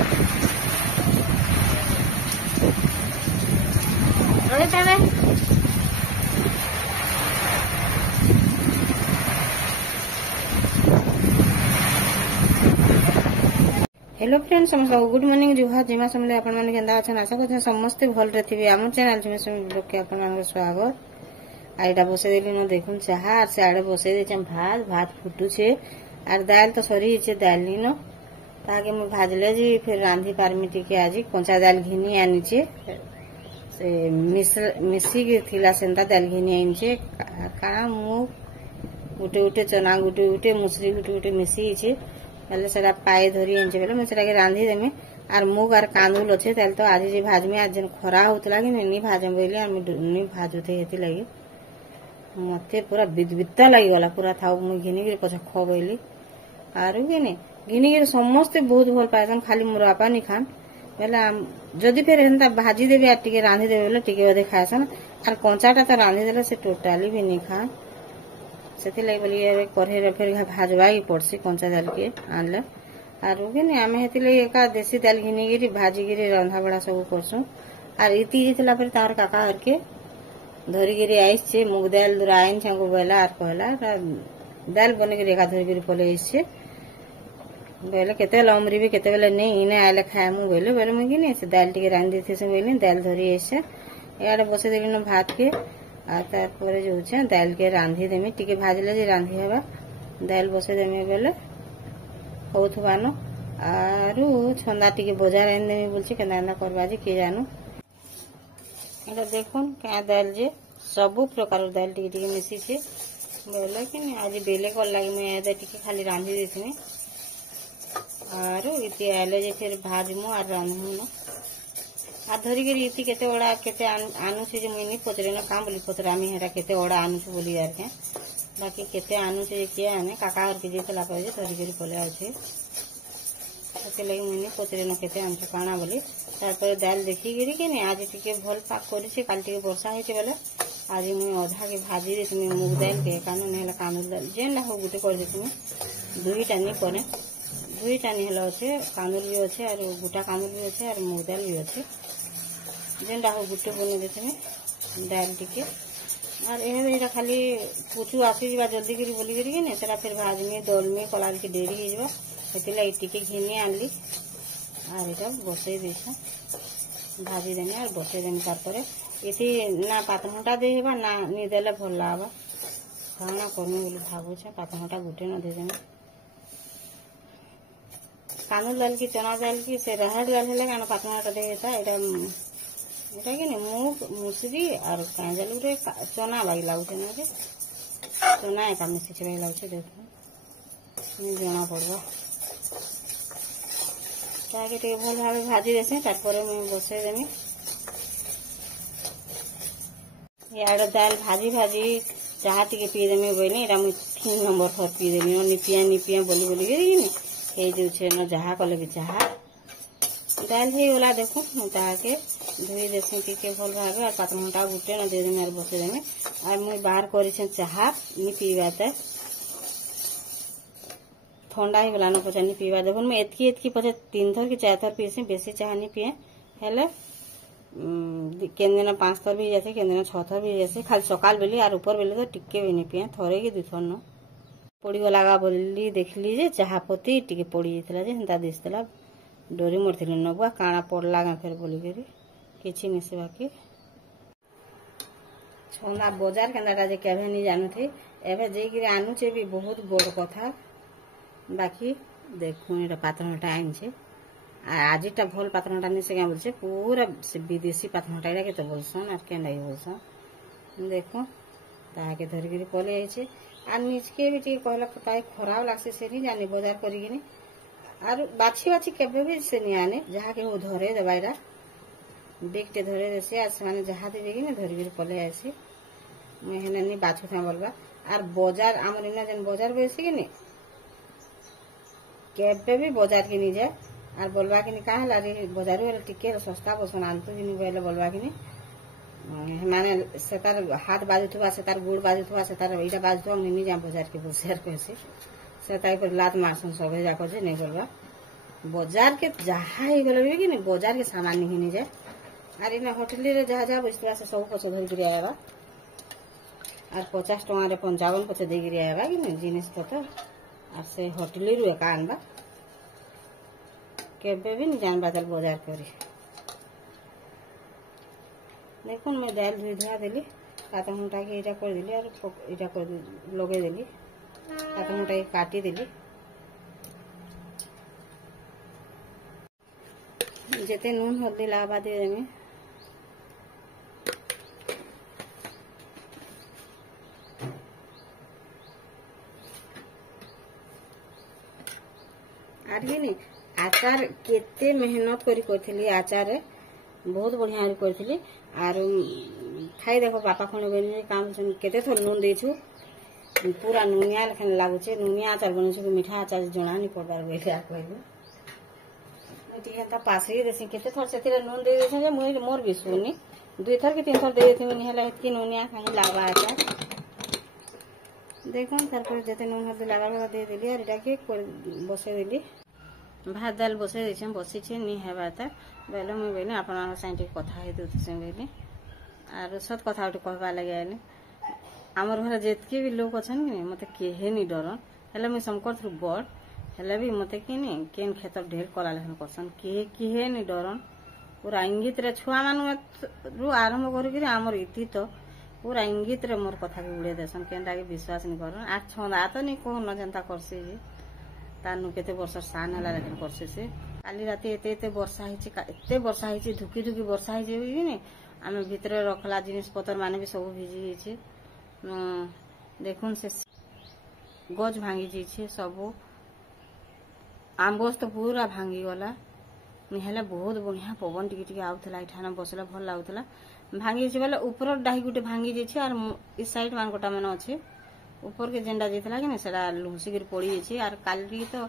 Hello friends, समस्त good morning Zuha जिमा समले आपण माने केंदा अछन। आशा करछन समस्त भल रहथिबे। हमर चैनल जिमे सम लोग के आपण माने स्वागत। आइडा बसे देली न देखुन चाहा आर से आडे बसे देछन भात फुटू छे आर दाल तो सरी छे दाल नी न ताके मु भाजले जी फिर रांधी पारमिटी के आजी कंचा दाल घिनी आनी छे से मिसी के थिला सेंता दाल घिनी आनी छे का मु गुटे गुटे चना गुटे गुटे मुसरी गुटे गुटे मिसी छे पहले सेटा पाए धरी आनछे बेले मैं सेटा के रांधी देमे आर मुग आर कांदुल अच्छे ताले तो आज जे भाजमे आज जन खरा होतला कि नी भाजम बोली आर नी भाजुते हेती लगी मते पूरा बिदबित्ता लगी गला पूरा था मु घिनी के पछा ख बोली आरु घिनी के समस्त बहुत भल पाएसन खाली मोर आपा नी खान बेला जदी फेर हेंता भाजी देबे आर टिके रांधी देबे बेले टिके ओदे खासन आर कंचाटा तो रांधी देले से टोटाली भी नी खान से बोली कढ़े फिर भाजवा ही पड़सी कंचा दाल के आनले आर आम हेती एका देसी दाल घिनी भाजिकी रंधा बड़ा सब करसु आर इति जेतला फिर तार काका हर के धरिकी आईछे मुग दाल दूर आइन छे बोला आर कहला दाल बनिक एका धरिकी पले आईछे बोले केते लमरी भी केते बेले नहीं इने आले खाएमु बोले बोले मुझे नहीं से दाल टिके रांधी देथे से बोली दाल धरी आईछे याडे बसे देली न भात के आ तारपरे जो छे दाल के रांधी देमी टिके भाजले जे रांधी हेबा दाल बसे देमी बेले होथबा न आरु छंदा टिके बाजार आइन देमी बोलछे केना केना करबा जे के जानु एटा देखुन का दाल जे सब प्रकार दाल टिके टिके मिसी छे बोले कि आज बेले कर लागि मैं आदे टिके खाली रांधी देथिनी आरु इति आले जे फिर भाजमु आर रांधमु न आ धरिकी इति केते ओडा केते आनु छे जे मुई पचरे न काम बोली पचरामी हेरा केते ओडा आनु छे बोली यार के बाकी केते आनु छे के आने काका और के जेतला कहे जे धरिकी पले आछे ओते लगी मुई पचरे न केते आनु काना बोली तारपर दाल देखी गिरी के ने आज टिके भल पाक करि छे काल टिके वर्षा हेते बेले आज मुई आधा के भाजी देथि मुग दाल के कान नेला कानुल दाल जेन हो गुटे कर देथि दुईटा नी करे दुईटा नी हेला छे कानुल भी अच्छे और गोटा कानुल भी अच्छे और मुग दाल भी अच्छे जेनटा हो गुटे बने देथे दाल टिके और एटा खाली पुचू आसी जा जल्दी करी बोली करी ने सेटा फिर भाजमी दलमी कला के डेरी हो जावा सेतिला टिके घिनी आनली और एटा बसई देछ भाजी देनी और बसई देनी तारपरे इति ना पातमटा देबा ना नी देले भल लाबा खाना करमी बोली भाबु छ पातमटा गुटे न दे देनी कानुल दाल की चना दाल की से रहर दाल हेले कान पातमटा देता एटा एटा कि मुग मुसरी और कांजल रे चना बाई लागुचे ना के चना एका मिसी छे बाई लागुचे देखो नहीं जना पड़वा ताके टे भल भाबे भाजी देसे तारपरे मैं बसे देमी याड दाल भाजी भाजी चाहा टिके पी देमी बोइनी एटा मैं 3 नंबर थर पी देमी निपिया बोली बोली गेरी नि ए जो छे न जहा कले भी चाहा दाल हे ओला देखो मुता के धोई देसी टिके भल भाबे और पातमटा गुटे न दे देमे और बसे देमे और मुई बाहर करी छे चाहा नी पीबाते ठंडा ही वाला न पचा नी पीबा देखो मैं एतकी पचा 3 थर कि 4 थर पीसी बेसी चाहा नी पिए हेले केन 5 थर भी जासे केन 6 थर भी जासे खाली सकाल बेली और ऊपर बेली तो टिके भी नी पिए थरे कि 2 थर न पड़ी गला बोली देखली जे चाहा पत्ती टिके पड़ी जेतला जे हंता दिसतला डोरी मरथिले नबुआ काना पड़ला गा फेर बोली करी किछि निसे बाकी छोना बाजार केंदाटा जे केभे नी जानु थे एबे जे कि आनु छे भी बहुत बड़ कथा बाकी देखु एटा पातनटा आइन छे आजिटा भल पातनटा नि से बोल छे पूरा से विदेशी पातनटा एटा के तो बोलसन और केंदा बोलसन देखो ताके धरिकी पले आइछे आ निचके भी टी कहला ताई खराब लागसे से नहीं जाने बाजार करी कि आर बाछी बाछी केबे भी से नहीं आने जहा के वो धरे दबाइरा देखते धरे देसे आज माने जहा दे कि ना धरिकी पले आसी मैं हेना नहीं बाछु था बोलबा आर बाजार हमर इना जन बाजार बेसी कि नहीं केबे भी बाजार के नहीं जाए आर बोलबा कि नहीं काहला रे बाजार वाला टिके सस्ता बसन आनतो कि नहीं बोले बोलबा कि नहीं माने सेतार हाथ बाजुथुवा सेतार गोड़ बाजुथुवा सेतार इटा बाजुथुवा नहीं जा बाजार के बजार कैसे सेताई पर लात मारसन सबे जाको जे नहीं बोलबा बजार के जहाँ ही गल भी कि बजार के सामान नहीं घिनी जाए आर इन होटेल रे जहाँ जहाँ बसवा से सब पछ धरिकी आएगा आर 50 टंका 55 पछ देगी आएगा कि जिनिस पतर आर से होटेल रू एका आनबा केबे भी नहीं जानबा चल बाजार करी। देखो मैं दाल धुई धुआ देली कात मुटा के इटा कर देली और इटा कर लगे देली कात मुटा के काटी देली जेते नून हल्दी लाबा दे देमी आर भी आचार केते मेहनत करी करथली आचार बहुत बढ़िया करथली आर खाई देखो बापा खने बने काम केते थोर नून देछु पूरा नुनिया लखन लागुचे नुनिया आचार बनछु कि मीठा आचार जना नहीं पड़बार बेले आ कहबो ठीक है पासरी देसी केते थोर सेतिर नून दे देछु जे मोर बिसुनी 2 थर के 3 थर दे देथि नि हला इतकी नुनिया खाई लाबा आचार देखो तारपर जेते नून हल्दी लागा दे देली और इटा के बसे देली भात दाल बसे देछे बसीछे नि हेबा त बेले मुई बेले आपन साइंटिक कथा हे दुथसे बेले आर सत कथा उठ कहबा लगे आले हमर घर जेतके भी लोग अछन नि मते केहे नि डरन हेले मुई समकर थ्रु बड़ हेले भी मते कि नि केन खेतर ढेर कला लेखन करसन केहे नि डरन पूरा इंगित रे छुआ मानु रु आरंभ करी कि हमर इति तो पूरा इंगित रे मोर कथा के उड़े देसन केनटा के विश्वास नि करन आ छंदा तो नि को न जनता करसे जे तानु केते वर्ष सान हला लेकिन करसे से काली राती एते वर्षा हिची धुकी धुकी वर्षा हिची कि नि आमे भितरे रखला जिनिस पतर माने भी सब भिजी हिची देखुन से गज भांगी जिछे सब आंबस तो पूरा भांगी गला निहले बहुत बढ़िया पवन टिके टिके आउथला इठाना बसला भल लाउथला भांगी जे बेले ऊपर डाही गुटे भांगी जेछे और इस साइड मान गोटा मन अछि ऊपर के जेंडा जेतला कि सेडा लुसी गिर पड़ी जेछे और काली तो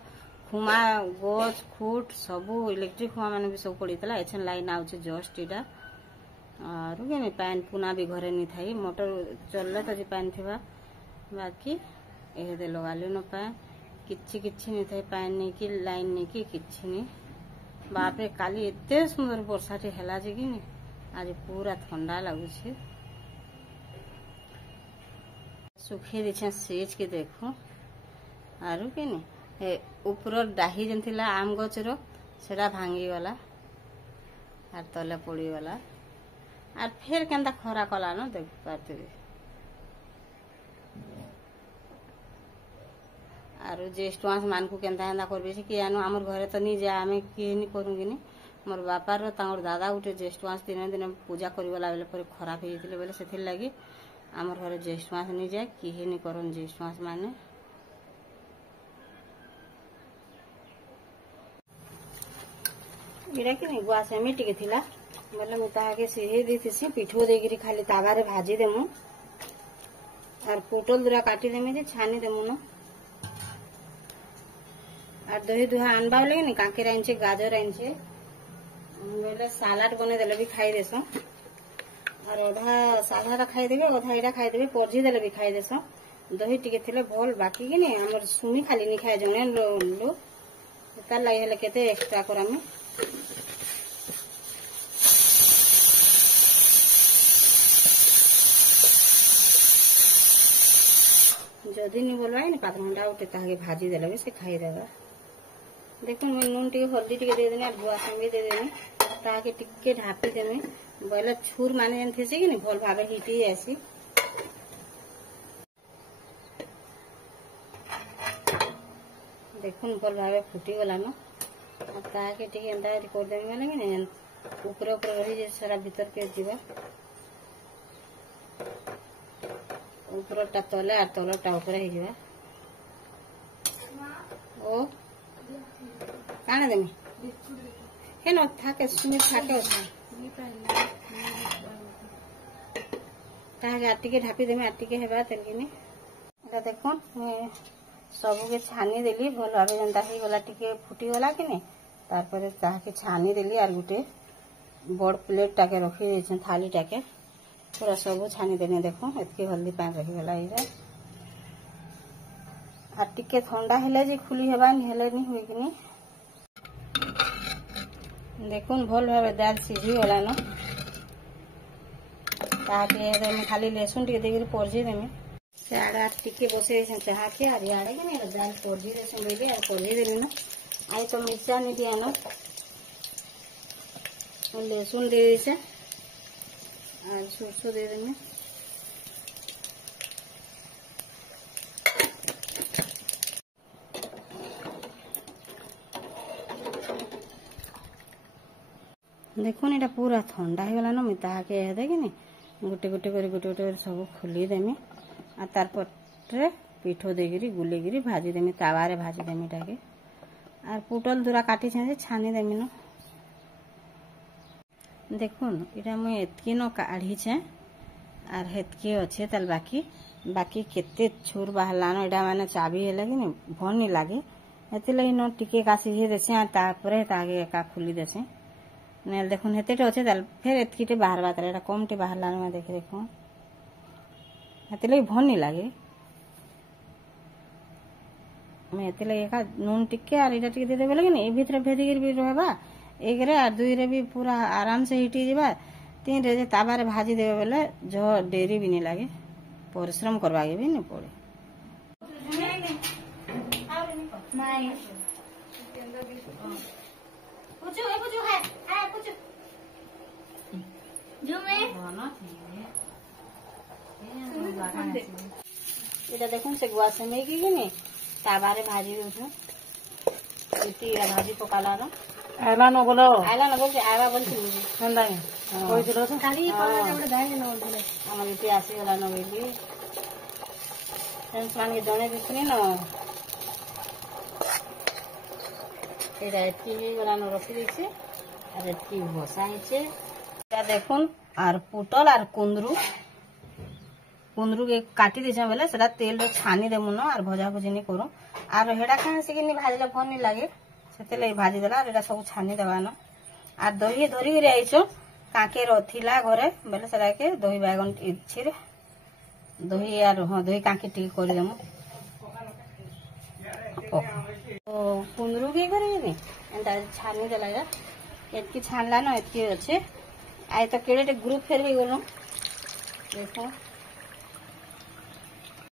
खुमा गछ खुट सब इलेक्ट्रिक खुमा माने भी सब पड़ीतला एछन लाइन आउछे जस्ट इटा और के पैन पुना भी घरे नहीं थाई मोटर चलले तो जे पैन थिबा बाकी ए दे लगाले न पैन किछि किछि नहीं थाई पैन नहीं कि लाइन नहीं कि किछि नहीं बाप रे काली एते सुंदर वर्षाटी हेला जे कि आज पूरा ठंडा लागुछे सुखे दिछे सेज के देखो आरु के नि ऊपर डाही जन थिला आम गचरो सेडा भांगी गला आर तले पड़ी गला आर फिर केनता खरा कला न देख पाते आरो ज्येष्ठ मास मान को केनता हेंदा करबे कि आनो हमर घरे तो नि जा हमें के नि करूंगी नि मोर बापार तांगर दादा उठे ज्येष्ठ मास दिन दिन पूजा करिवला बेले पर खराब हे जतिले बेले सेथिर लागि हमर घरे ज्येष्ठ मास नि जाय कि हे नि करन ज्येष्ठ मास माने इरा कि नि गुआ सेमी टिके थिला बोले मु ता के सिहे देथिसी पिठो देगिरी खाली तावा रे भाजी देमु और पोटल दुरा काटी देमे जे छानी देमु न और दही दुहा आनबा बोले नि कांकेर आनछे गाजर आनछे बोले सालाड बने देले भी खाई देसो और ओधा साधा खाई देबे ओधा इडा खाई देबे परजी देले भी खाई देसो दही टिके थिले भल बाकी कि नि हमर सुनी खाली नि खाय जने लो तार लागि हेले केते एक्स्ट्रा करामे जदि नहीं बोलवा नि पात घंटा उठे ताके भाजी देले भी से खाई देबा देखो मैं नून टिके हल्दी टिके दे देनी और गुआ संगे दे देनी ताके टिके ढापी देमी बोले छुर माने जन थेसी कि नि भल भाबे हिटी आसी देखुन भल भाबे फुटी गला न ताके टिके एंदा कर देमी माने कि नि ऊपर ऊपर रही जे सारा भीतर के जीवा ऊपरटा तले और तलटा ऊपर ही जीवा ओ काना देमी हे न थाके सुनि थाके ओथा ताके आटी के ढापी देमी आटी के हेबा तेलकिनी एटा देखो मैं सब के छानी देली भल भाबे जनता ही गला टिके फुटी गला कि नि तार पर ताके छानी देली और गुटे बड़ प्लेट टाके रखी देछन थाली टाके पूरा सब छानी देने देखो एतके हल्दी पान रही गला इरा आ टिके ठंडा हेले जे खुली हेबा नि हेले नि होई कि नि देखुन भल भाव दाल सीझी गलान ताकि खाली लहसुन टे देकर परझी देमी से आड़े टिके बसई चाहा के आड़े आड़े के नहीं दाल परझी देसुन बोली परझी देली ना आई तो मिर्चा नहीं दिया ना लहसुन दे दीसे और सरसों दे देंगे देखुन एटा पूरा ठंडा हो गला ना मुझे ताके दे कि नहीं गोटे गोटे कर सब खोली देमी आ तार पटे पिठो देगिरी गुलेगिरी भाजी देमी तावारे भाजी देमी टाके आर पुटल दूरा काटी छे छानी देमी न देखुन इटा मुई एतकी न काढ़ी छे आर हेतकी अच्छे ताल बाकी केते छुर बाहरलान इटा माने चाबी हेला कि नहीं भल नहीं लगे हेती लगी न टिके का सीझे देसे आ तापरे तागे एका खुली देसे नेल देखुन हेतेटे अच्छे ताल फिर एतकीटे बाहर बात एटा कमटे बाहरलान में देखे देखुन हेती लगी भल नहीं लगे मैं हेती लगी एका नून टिके आर इटा टिके दे देबे लगे नहीं ए भितरे भेदिगिर भी रहबा एक रे और दुई रे भी पूरा आराम से हिटी जावा तीन रे ताबारे भाजी देवे बेले जो डेरी भी नहीं लगे परिश्रम करवा भी नहीं पड़े इटा देखुन से गुआ से नहीं की नहीं ताबारे भाजी दूसरा भाजी पकाला ना आयला न बोलो आयला न बोलते आयवा बोलते नंदा कोई दिलो तो खाली कोना हमरे दाई न बोलते हमर इति आसी वाला न बोली सेंस मान के जणे दिसनी न एटा एति वाला न रखी देछि और एति बसा हिचे या देखुन और पुटल और कुंदरू के काटी देछे बेले सेटा तेल रे छानी देमु न और भजा भुजी नहीं करू और हेडा काहे से कि नहीं भाजले भल नहीं लागे से भाजी देला सब छानी देवा न आर दही धरी कर आईचो काके रथिला घरे बेले सेटा के दही बैगन इछि दही आर हाँ दही काके टी कर देमु तो कुंदरू के करे नि एंता छानी देला या एतकी छानला न एतकी अच्छे आई तो केड़े ग्रुप फेर भी गलो देखो